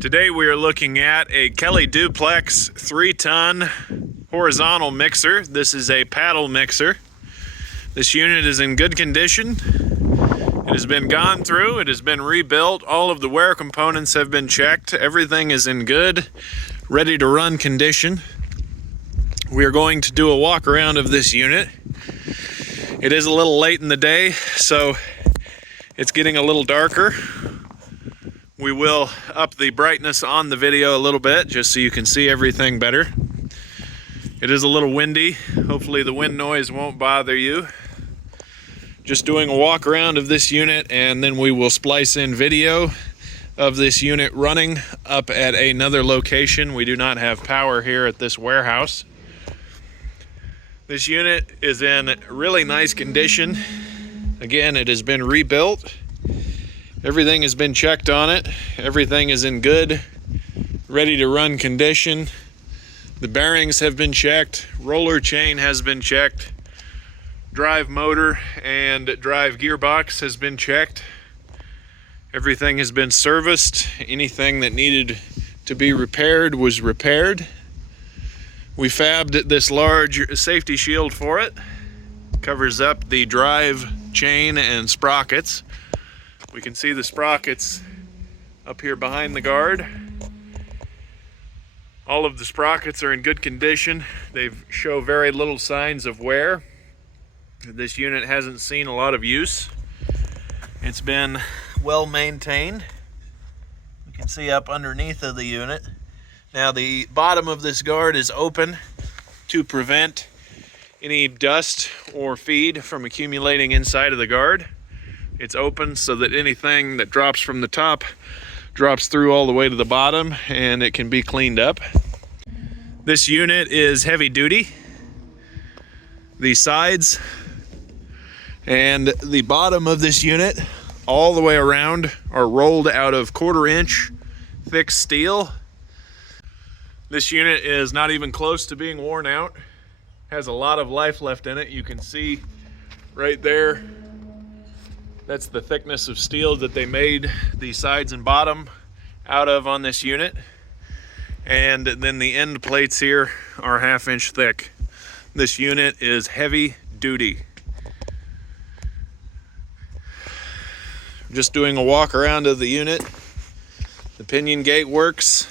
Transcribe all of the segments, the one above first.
Today we are looking at a Kelly Duplex 3-ton horizontal mixer. This is a paddle mixer. This unit is in good condition. It has been gone through, it has been rebuilt, all of the wear components have been checked, everything is in good, ready to run condition. We are going to do a walk around of this unit. It is a little late in the day, so it's getting a little darker. We will up the brightness on the video a little bit just so you can see everything better. It is a little windy. Hopefully the wind noise won't bother you. Just doing a walk around of this unit, and then we will splice in video of this unit running up at another location. We do not have power here at this warehouse. This unit is in really nice condition. Again, it has been rebuilt. Everything has been checked on it. Everything is in good, ready to run condition. The bearings have been checked. Roller chain has been checked. Drive motor and drive gearbox has been checked. Everything has been serviced. Anything that needed to be repaired was repaired. We fabbed this large safety shield for it. Covers up the drive chain and sprockets. We can see the sprockets up here behind the guard. All of the sprockets are in good condition. They show very little signs of wear. This unit hasn't seen a lot of use. It's been well maintained. You can see up underneath of the unit. Now the bottom of this guard is open to prevent any dust or feed from accumulating inside of the guard. It's open so that anything that drops from the top drops through all the way to the bottom and it can be cleaned up. This unit is heavy duty. The sides and the bottom of this unit all the way around are rolled out of 1/4 inch thick steel. This unit is not even close to being worn out. Has a lot of life left in it. You can see right there, that's the thickness of steel that they made the sides and bottom out of on this unit. And then the end plates here are 1/2 inch thick. This unit is heavy duty. Just doing a walk around of the unit. The pinion gate works.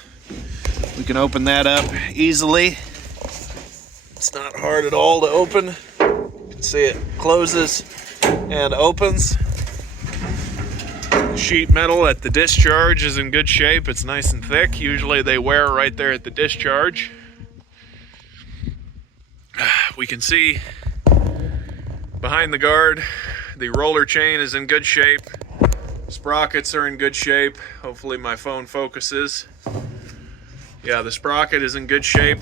We can open that up easily. It's not hard at all to open. You can see it closes and opens. Sheet metal at the discharge is in good shape. It's nice and thick. Usually they wear right there at the discharge. We can see behind the guard, the roller chain is in good shape. Sprockets are in good shape. Hopefully my phone focuses. Yeah, the sprocket is in good shape.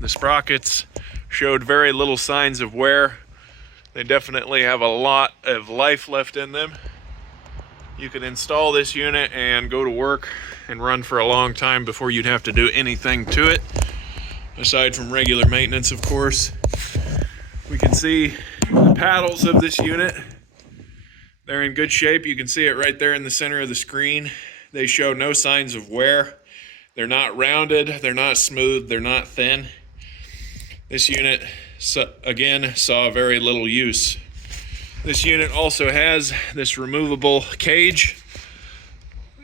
The sprockets showed very little signs of wear. They definitely have a lot of life left in them. You could install this unit and go to work and run for a long time before you'd have to do anything to it, aside from regular maintenance, of course. We can see the paddles of this unit. They're in good shape. You can see it right there in the center of the screen. They show no signs of wear. They're not rounded, they're not smooth, they're not thin. This unit, again, saw very little use. This unit also has this removable cage.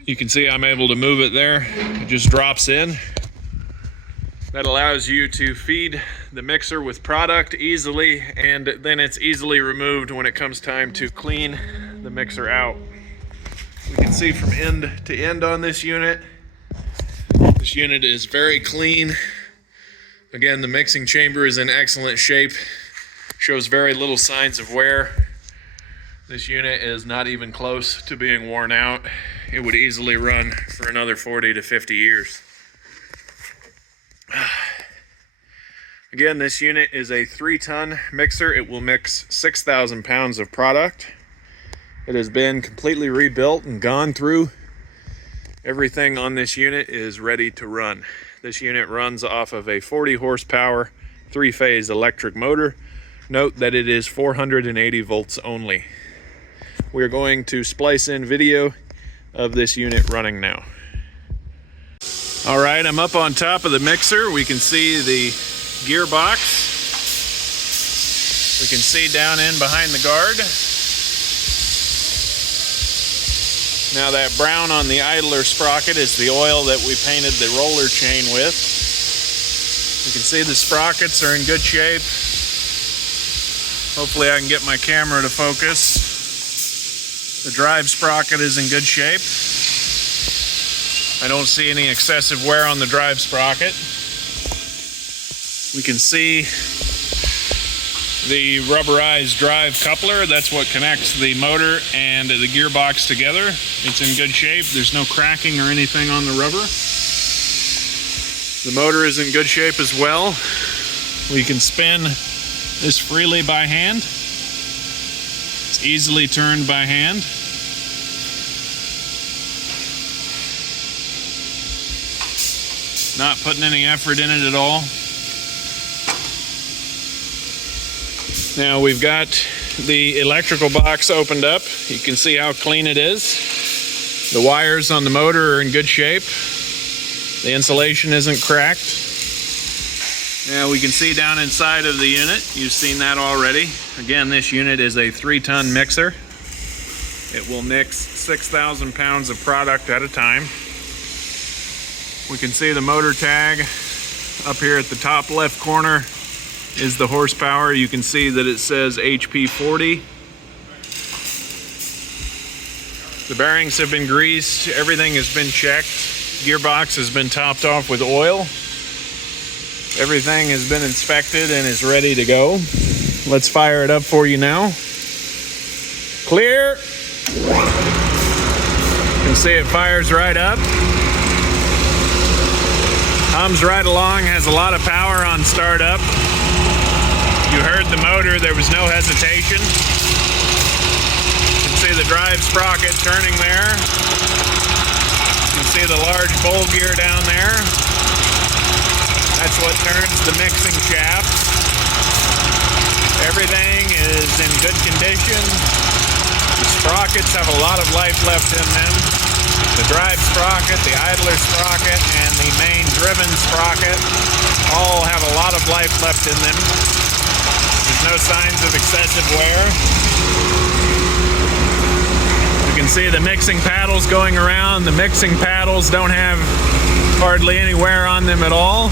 You can see I'm able to move it there. It just drops in. That allows you to feed the mixer with product easily, and then it's easily removed when it comes time to clean the mixer out. We can see from end to end on this unit. This unit is very clean. Again, the mixing chamber is in excellent shape. Shows very little signs of wear. This unit is not even close to being worn out. It would easily run for another 40 to 50 years. Again, this unit is a 3-ton mixer. It will mix 6,000 pounds of product. It has been completely rebuilt and gone through. Everything on this unit is ready to run. This unit runs off of a 40 horsepower, 3-phase electric motor. Note that it is 480 volts only. We are going to splice in video of this unit running now. All right, I'm up on top of the mixer. We can see the gearbox. We can see down in behind the guard. Now that brown on the idler sprocket is the oil that we painted the roller chain with. You can see the sprockets are in good shape. Hopefully I can get my camera to focus. The drive sprocket is in good shape. I don't see any excessive wear on the drive sprocket. We can see the rubberized drive coupler. That's what connects the motor and the gearbox together. It's in good shape. There's no cracking or anything on the rubber. The motor is in good shape as well. We can spin this freely by hand. It's easily turned by hand. Not putting any effort in it at all. Now we've got the electrical box opened up. You can see how clean it is. The wires on the motor are in good shape. The insulation isn't cracked. Now we can see down inside of the unit. You've seen that already. Again, this unit is a 3-ton mixer. It will mix 6,000 pounds of product at a time. We can see the motor tag up here at the top left corner is the horsepower. You can see that it says HP 40. The bearings have been greased. Everything has been checked. Gearbox has been topped off with oil. Everything has been inspected and is ready to go. Let's fire it up for you now. Clear. You can see it fires right up. Hums right along, has a lot of power on startup. You heard the motor, there was no hesitation. You can see the drive sprocket turning there. You can see the large bowl gear down there. That's what turns the mixing shaft. Everything is in good condition. The sprockets have a lot of life left in them. The drive sprocket, the idler sprocket, and the main driven sprocket all have a lot of life left in them. There's no signs of excessive wear. You can see the mixing paddles going around. The mixing paddles don't have hardly any wear on them at all.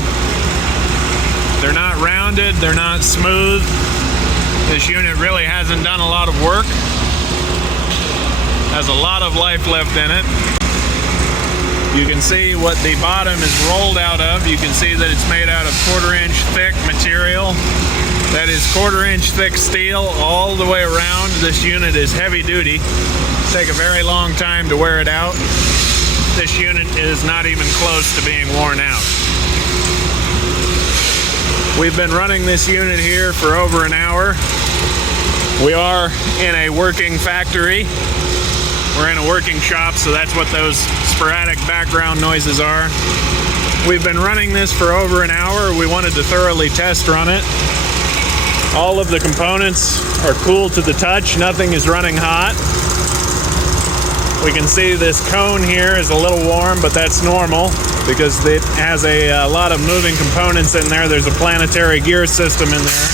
They're not rounded, they're not smooth. This unit really hasn't done a lot of work. Has a lot of life left in it. You can see what the bottom is rolled out of. You can see that it's made out of 1/4-inch thick material. That is 1/4-inch thick steel all the way around. This unit is heavy duty. Take a very long time to wear it out. This unit is not even close to being worn out. We've been running this unit here for over an hour. We are in a working factory. We're in a working shop, so that's what those sporadic background noises are. We've been running this for over an hour. We wanted to thoroughly test run it. All of the components are cool to the touch. Nothing is running hot. We can see this cone here is a little warm, but that's normal because it has a lot of moving components in there. There's a planetary gear system in there.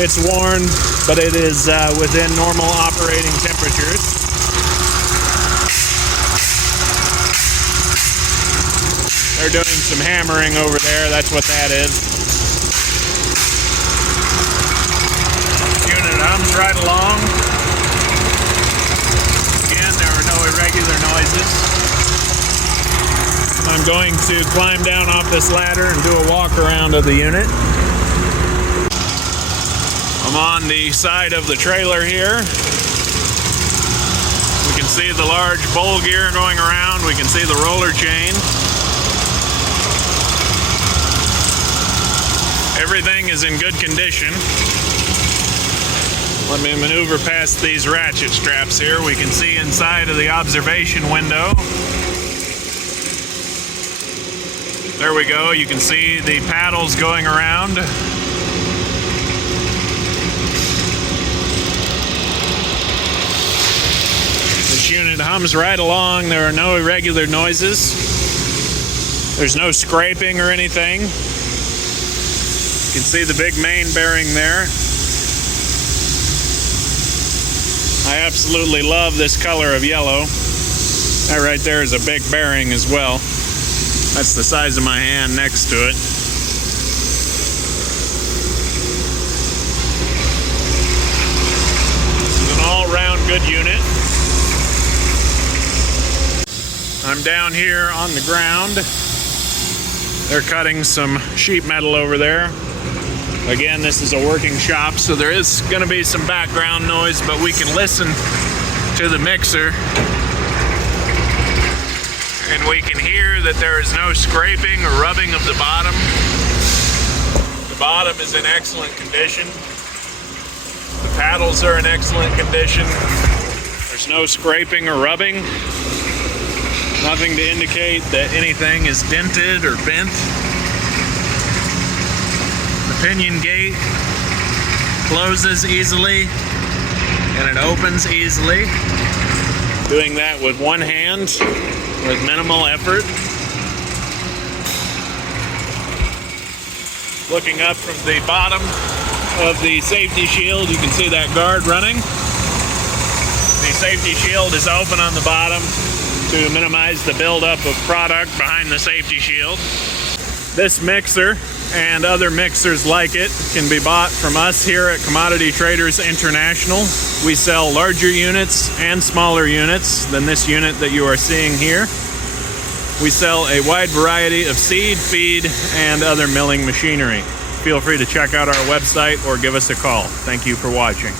It's worn, but it is within normal operating temperatures. They're doing some hammering over there. That's what that is. Unit hums right along. Again, there are no irregular noises. I'm going to climb down off this ladder and do a walk around of the unit. I'm on the side of the trailer here. We can see the large bowl gear going around. We can see the roller chain. Everything is in good condition. Let me maneuver past these ratchet straps here. We can see inside of the observation window. There we go. You can see the paddles going around. This unit hums right along. There are no irregular noises. There's no scraping or anything. You can see the big main bearing there. I absolutely love this color of yellow. That right there is a big bearing as well. That's the size of my hand next to it. This is an all-round good unit. I'm down here on the ground. They're cutting some sheet metal over there. Again, this is a working shop, so there is going to be some background noise, but we can listen to the mixer. And we can hear that there is no scraping or rubbing of the bottom. The bottom is in excellent condition. The paddles are in excellent condition. There's no scraping or rubbing. Nothing to indicate that anything is dented or bent. The pinion gate closes easily and it opens easily. Doing that with one hand with minimal effort. Looking up from the bottom of the safety shield, you can see that guard running. The safety shield is open on the bottom to minimize the buildup of product behind the safety shield. This mixer and other mixers like it can be bought from us here at Commodity Traders International. We sell larger units and smaller units than this unit that you are seeing here. We sell a wide variety of seed, feed, and other milling machinery. Feel free to check out our website or give us a call. Thank you for watching.